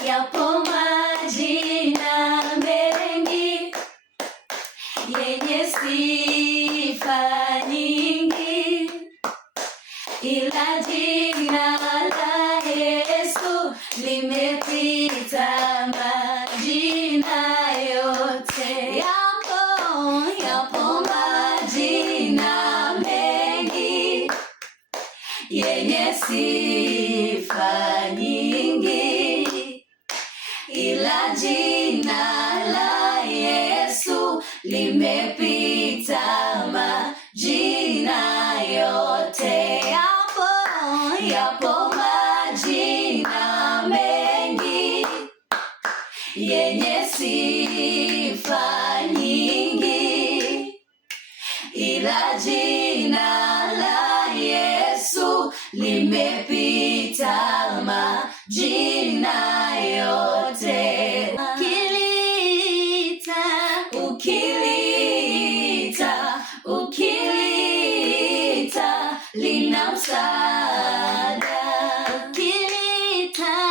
Yapo majina mengi yenye sifa nyingi, ila jina la Yesu limepita majina yote. Yapo majina mengi yenye sifa nyingi, ila jina la Yesu limepita majina yote. Yapo majina mengi yenye sifa nyingi, ila jina la Yesu limepita majina yote. Ukilita lina msaada. Ukilitaja